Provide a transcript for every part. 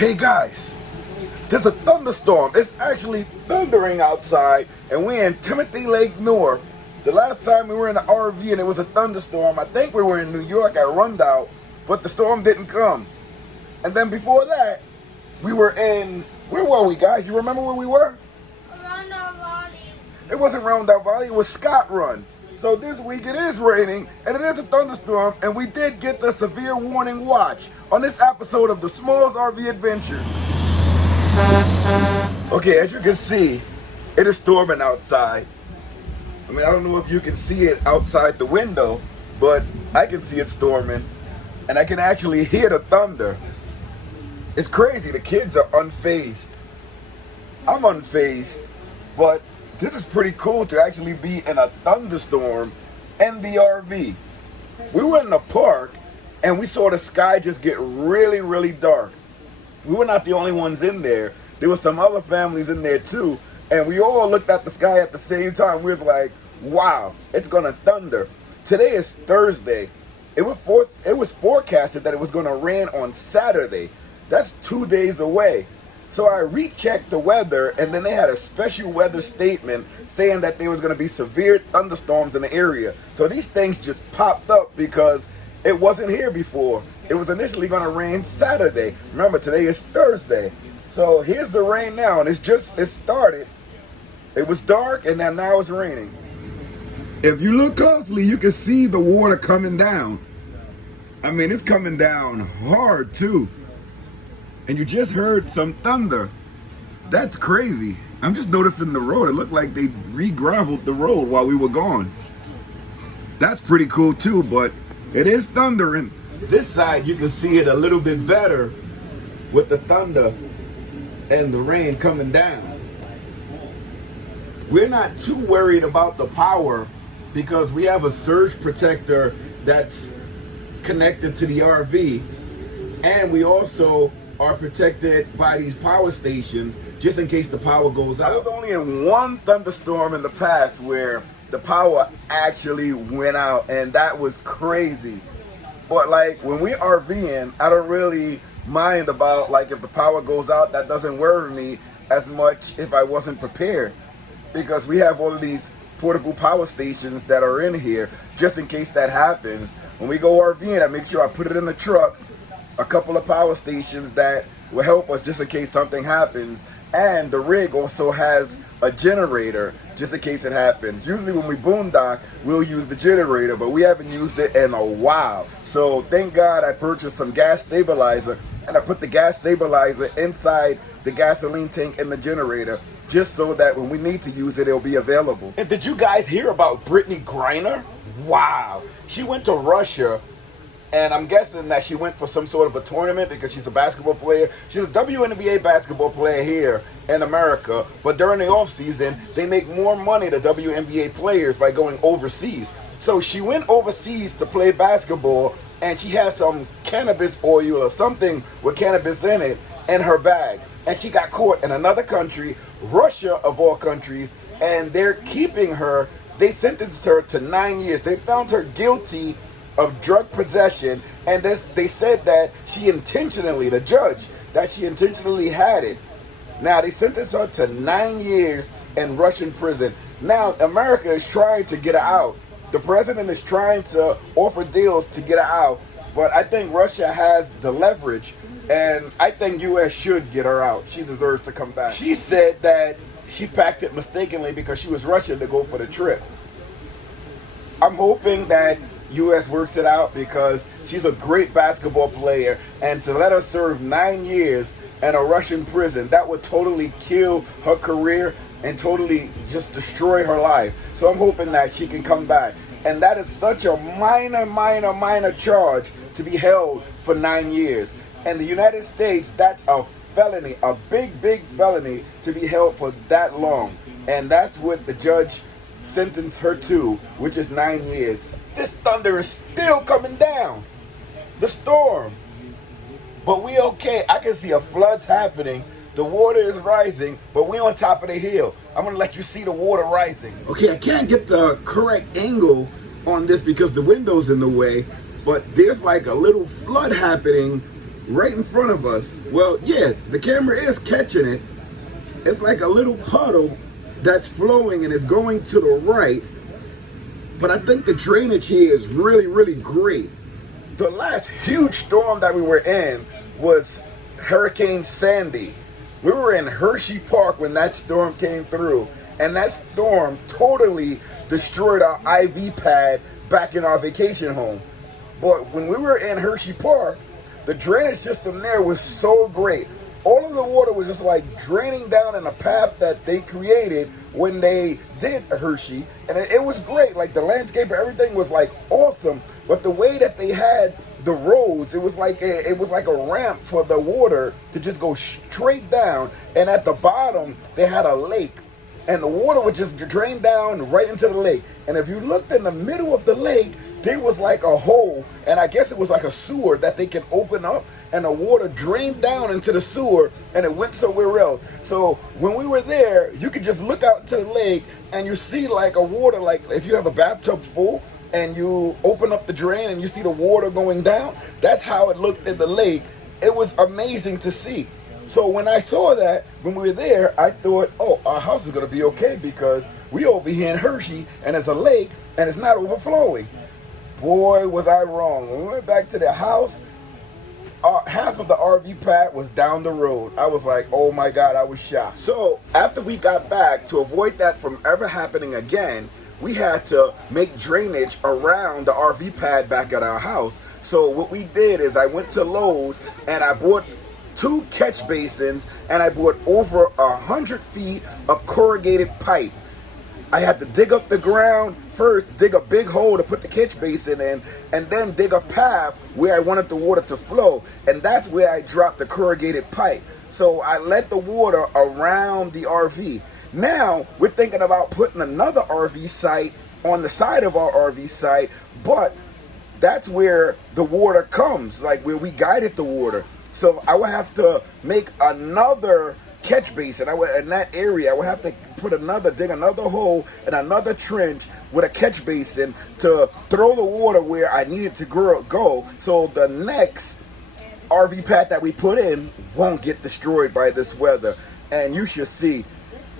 Hey guys, there's a thunderstorm. It's actually thundering outside, and we're in Timothy Lake North. The last time we were in the RV and it was a thunderstorm, I think we were in New York at Rundown, but the storm didn't come. And then before that, we were in, where were we guys? You remember where we were? Rundown Valleys. It wasn't Rundown Valley, it was Scott Run. So this week it is raining and it is a thunderstorm, and we did get the severe warning watch on this episode of the Smalls RV Adventures. Okay, as you can see, it is storming outside. I mean, I don't know if you can see it outside the window, but I can see it storming, and I can actually hear the thunder. It's crazy, the kids are unfazed. I'm unfazed, but this is pretty cool to actually be in a thunderstorm in the RV. We were in the park, and we saw the sky just get really, really dark. We were not the only ones in there. There were some other families in there too, and we all looked at the sky at the same time. We was like, wow, it's gonna thunder. Today is Thursday. It was forecasted that it was gonna rain on Saturday. That's 2 days away. So I rechecked the weather, and then they had a special weather statement saying that there was gonna be severe thunderstorms in the area. So these things just popped up because it wasn't here before. It was initially gonna rain Saturday. Remember, today is Thursday. So here's the rain now, and it started. It was dark, and then now it's raining. If you look closely, you can see the water coming down. I mean, it's coming down hard too. And you just heard some thunder. That's crazy. I'm just noticing the road. It looked like they re-graveled the road while we were gone. That's pretty cool too, but it is thundering. This side, you can see it a little bit better with the thunder and the rain coming down. We're not too worried about the power because we have a surge protector that's connected to the RV, and we also are protected by these power stations just in case the power goes out. I was only in one thunderstorm in the past where the power actually went out, and that was crazy. But like when we RVing, I don't really mind about like if the power goes out. That doesn't worry me as much if I wasn't prepared, because we have all of these portable power stations that are in here just in case that happens. When we go RVing, I make sure I put it in the truck, a couple of power stations that will help us just in case something happens. And the rig also has a generator just in case it happens. Usually when we boondock, we'll use the generator, but we haven't used it in a while. So thank God I purchased some gas stabilizer, and I put the gas stabilizer inside the gasoline tank in the generator, just so that when we need to use it, it'll be available. And did you guys hear about Brittany Griner? Wow. She went to Russia, and I'm guessing that she went for some sort of a tournament because she's a basketball player. She's a WNBA basketball player here in America, but during the off season, they make more money, the WNBA players, by going overseas. So she went overseas to play basketball, and she had some cannabis oil or something with cannabis in it in her bag. And she got caught in another country, Russia of all countries, and they're keeping her. They sentenced her to 9 years. They found her guilty of drug possession, and they said that she intentionally, the judge, that she intentionally had it. Now they sentenced her to 9 years in Russian prison. Now America is trying to get her out. The president is trying to offer deals to get her out, but I think Russia has the leverage, and I think U.S. should get her out. She deserves to come back. She said that she packed it mistakenly because she was rushing to go for the trip. I'm hoping that U.S. works it out because she's a great basketball player, and to let her serve 9 years in a Russian prison, that would totally kill her career and totally just destroy her life. So I'm hoping that she can come back. And that is such a minor charge to be held for 9 years. In the United States, that's a felony, a big felony to be held for that long. And that's what the judge sentenced her to, which is 9 years. This thunder is still coming down. The storm. But we okay. I can see a flood's happening. The water is rising, but we on top of the hill. I'm gonna let you see the water rising. Okay, I can't get the correct angle on this because the window's in the way, but there's like a little flood happening right in front of us. Well, yeah, the camera is catching it. It's like a little puddle that's flowing and it's going to the right. But I think the drainage here is really, really great. The last huge storm that we were in was Hurricane Sandy. We were in Hershey Park when that storm came through, and that storm totally destroyed our IV pad back in our vacation home. But when we were in Hershey Park, the drainage system there was so great. All of the water was just like draining down in a path that they created when they did Hershey, and it was great. Like the landscape, everything was like awesome. But the way that they had the roads, it was like a ramp for the water to just go straight down. And at the bottom, they had a lake, and the water would just drain down right into the lake. And if you looked in the middle of the lake, there was like a hole, and I guess it was like a sewer that they could open up, and the water drained down into the sewer and it went somewhere else. So when we were there, you could just look out to the lake and you see like a water, like if you have a bathtub full and you open up the drain and you see the water going down, that's how it looked at the lake. It was amazing to see. So when I saw that, when we were there, I thought, oh, our house is gonna be okay because we over here in Hershey and it's a lake and it's not overflowing. Boy, was I wrong. When we went back to the house, half of the RV pad was down the road. I was like, oh my God, I was shocked. So after we got back, to avoid that from ever happening again, we had to make drainage around the RV pad back at our house. So what we did is I went to Lowe's and I bought 2 catch basins and I bought over 100 feet of corrugated pipe. I had to dig up the ground first, dig a big hole to put the catch basin in, and then dig a path where I wanted the water to flow. And that's where I dropped the corrugated pipe. So I let the water around the RV. Now we're thinking about putting another RV site on the side of our RV site, but that's where the water comes, like where we guided the water. So I would have to make another catch basin. In that area, I would have to dig another hole and another trench with a catch basin to throw the water where I need it to go, so the next RV pad that we put in won't get destroyed by this weather. And you should see,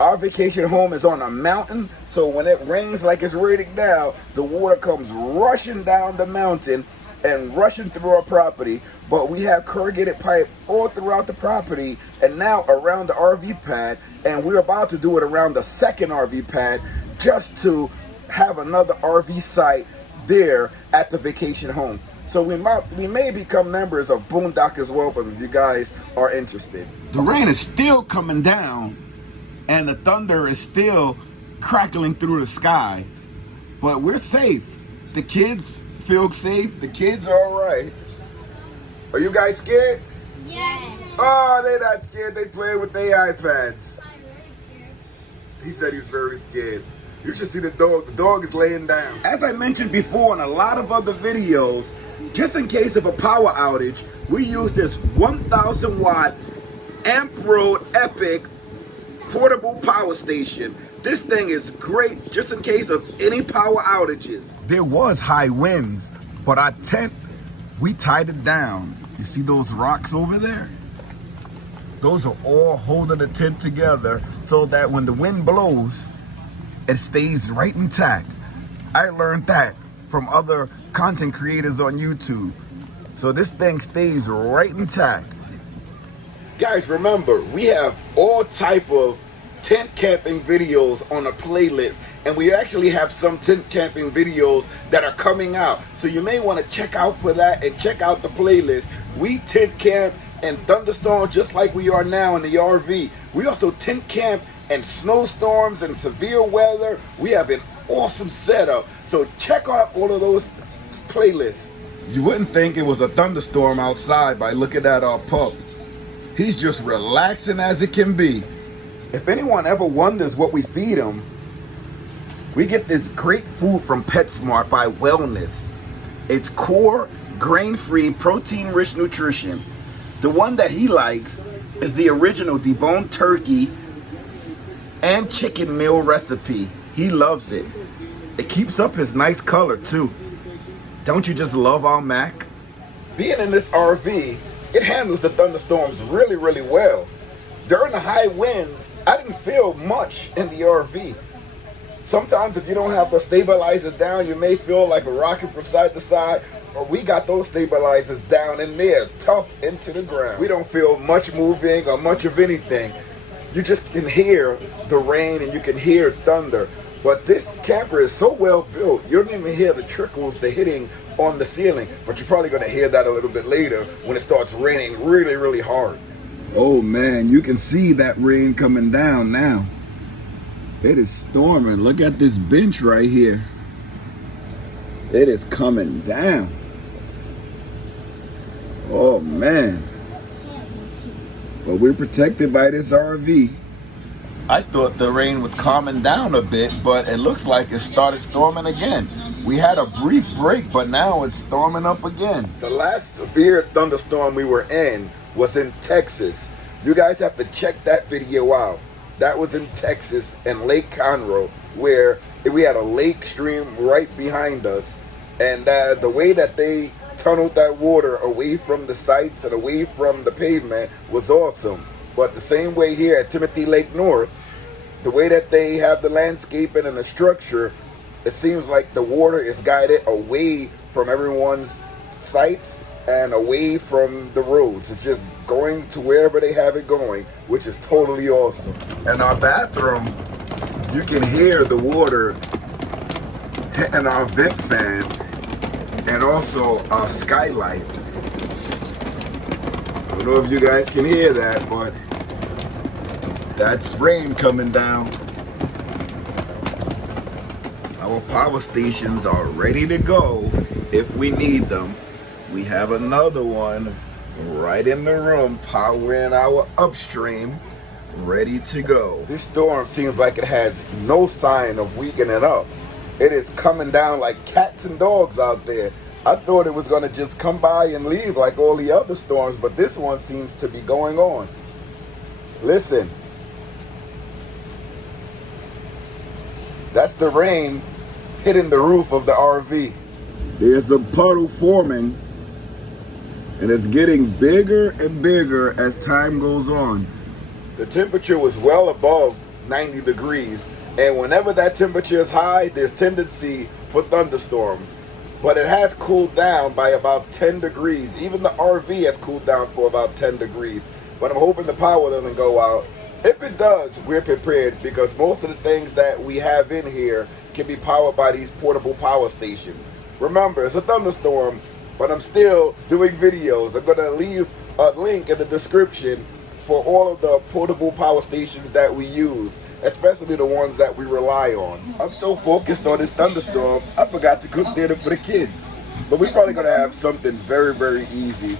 our vacation home is on a mountain, so when it rains like it's raining now, the water comes rushing down the mountain and rushing through our property. But we have corrugated pipe all throughout the property and now around the RV pad, and we're about to do it around the second RV pad just to have another RV site there at the vacation home. So we may become members of Boondock as well, but if you guys are interested. The rain is still coming down and the thunder is still crackling through the sky, but we're safe. The kids feel safe. The kids are all right. Are you guys scared? Yes. Oh, they're not scared. They play with their iPads. I'm very scared. He said he's very scared. You should see the dog. The dog is laying down. As I mentioned before in a lot of other videos, just in case of a power outage, we use this 1,000 watt Amproad Epic portable power station. This thing is great just in case of any power outages. There was high winds, but our tent, we tied it down. You see those rocks over there? Those are all holding the tent together so that when the wind blows, it stays right intact. I learned that from other content creators on YouTube. So this thing stays right intact. Guys, remember, we have all type of tent camping videos on a playlist, and we actually have some tent camping videos that are coming out. So you may want to check out for that and check out the playlist. We tent camp in Thunderstorm just like we are now in the RV. We also tent camp in snowstorms and severe weather. We have an awesome setup. So check out all of those playlists. You wouldn't think it was a thunderstorm outside by looking at our pup. He's just relaxing as it can be. If anyone ever wonders what we feed him, we get this great food from PetSmart by Wellness. It's core, grain-free, protein-rich nutrition. The one that he likes is the original deboned turkey and chicken meal recipe. He loves it. It keeps up his nice color too. Don't you just love our Mac? Being in this RV, it handles the thunderstorms really, really well. During the high winds, I didn't feel much in the RV. Sometimes if you don't have the stabilizers down, you may feel like a rocking from side to side, or we got those stabilizers down in there, tough into the ground. We don't feel much moving or much of anything. You just can hear the rain and you can hear thunder. But this camper is so well built, you don't even hear the trickles, the hitting on the ceiling. But you're probably going to hear that a little bit later when it starts raining really, really hard. Oh man, you can see that rain coming down now. It is storming. Look at this bench right here. It is coming down. Oh man. But we're protected by this RV. I thought the rain was calming down a bit, but it looks like it started storming again. We had a brief break, but now it's storming up again. The last severe thunderstorm we were in was in Texas. You guys have to check that video out. That was in Texas and Lake Conroe, where we had a lake stream right behind us. And the way that they tunneled that water away from the sites and away from the pavement was awesome. But the same way here at Timothy Lake North, the way that they have the landscaping and the structure, it seems like the water is guided away from everyone's sites and away from the roads. It's just going to wherever they have it going, which is totally awesome. In our bathroom, you can hear the water hitting our vent fan and also our skylight. I don't know if you guys can hear that, but that's rain coming down. Our power stations are ready to go if we need them. We have another one right in the room powering our upstream, ready to go. This storm seems like it has no sign of weakening up. It is coming down like cats and dogs out there. I thought it was going to just come by and leave like all the other storms, but this one seems to be going on. Listen. That's the rain hitting the roof of the RV. There's a puddle forming, and it's getting bigger and bigger as time goes on. The temperature was well above 90 degrees, and whenever that temperature is high, there's tendency for thunderstorms. But it has cooled down by about 10 degrees. Even the RV has cooled down for about 10 degrees. But I'm hoping the power doesn't go out. If it does, we're prepared, because most of the things that we have in here can be powered by these portable power stations. Remember, it's a thunderstorm, but I'm still doing videos. I'm gonna leave a link in the description for all of the portable power stations that we use, especially the ones that we rely on. I'm so focused on this thunderstorm, I forgot to cook dinner for the kids. But we're probably gonna have something very, very easy.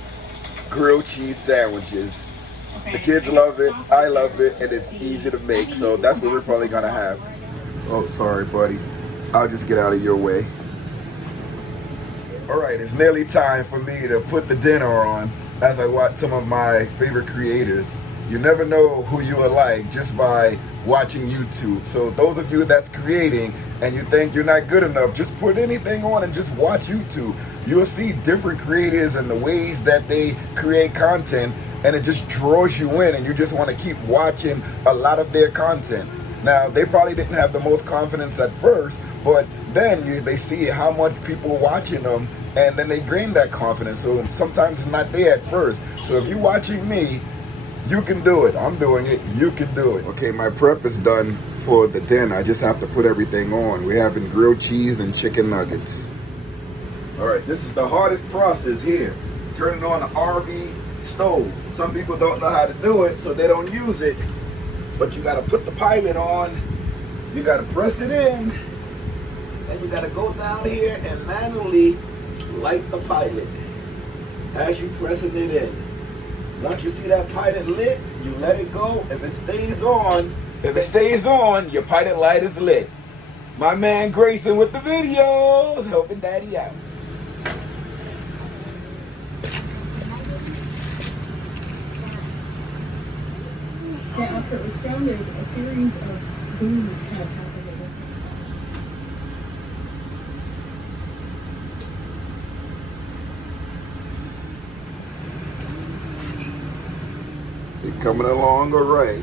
Grilled cheese sandwiches. The kids love it, I love it, and it's easy to make, so that's what we're probably gonna have. Oh, sorry, buddy. I'll just get out of your way. All right, it's nearly time for me to put the dinner on as I watch some of my favorite creators. You never know who you are like just by watching YouTube. So those of you that's creating and you think you're not good enough, just put anything on and just watch YouTube. You'll see different creators and the ways that they create content, and it just draws you in and you just want to keep watching a lot of their content. Now, they probably didn't have the most confidence at first, but then they see how much people are watching them, and then they gain that confidence. So sometimes it's not there at first. So if you're watching me, you can do it. I'm doing it. You can do it. Okay, my prep is done for the dinner. I just have to put everything on. We're having grilled cheese and chicken nuggets. All right, this is the hardest process here. Turning on an RV stove. Some people don't know how to do it, so they don't use it. But you gotta put the pilot on. You gotta press it in. Then you gotta go down here and manually light the pilot as you pressing it in. Once you see that pilot lit, you let it go. If it stays on, your pilot light is lit. My man Grayson with the videos, helping daddy out. After it was founded, a series of booms have happened. Coming along all right.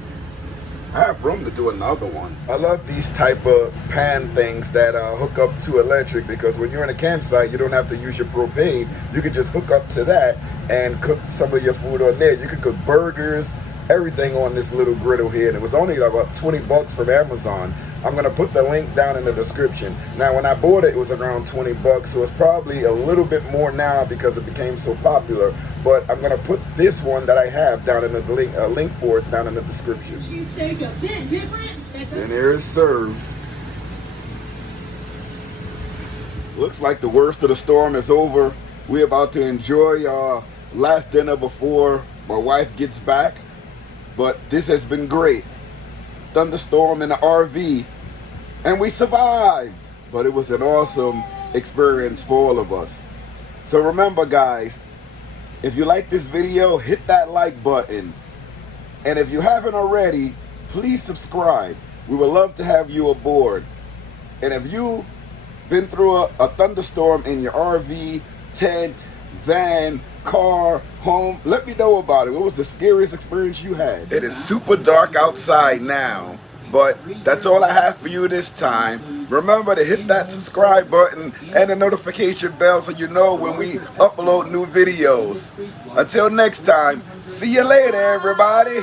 I have room to do another one. I love these type of pan things that hook up to electric, because when you're in a campsite, you don't have to use your propane. You can just hook up to that and cook some of your food on there. You can cook burgers, everything on this little griddle here. And it was only about 20 bucks from Amazon. I'm gonna put the link down in the description. Now, when I bought it, it was around 20 bucks, so it's probably a little bit more now because it became so popular. But I'm gonna put this one that I have down in the link for it down in the description. Cheesesteak a bit different. And there it serves. Looks like the worst of the storm is over. We're about to enjoy our last dinner before my wife gets back. But this has been great. Thunderstorm in the RV, and we survived. But it was an awesome experience for all of us. So remember, guys, if you like this video, hit that like button. And if you haven't already, please subscribe. We would love to have you aboard. And if you've been through a thunderstorm in your RV, tent, van, car, home, let me know about it. What was the scariest experience you had? It is super dark outside now, but that's all I have for you this time. Remember to hit that subscribe button and the notification bell so you know when we upload new videos. Until next time, see you later, everybody.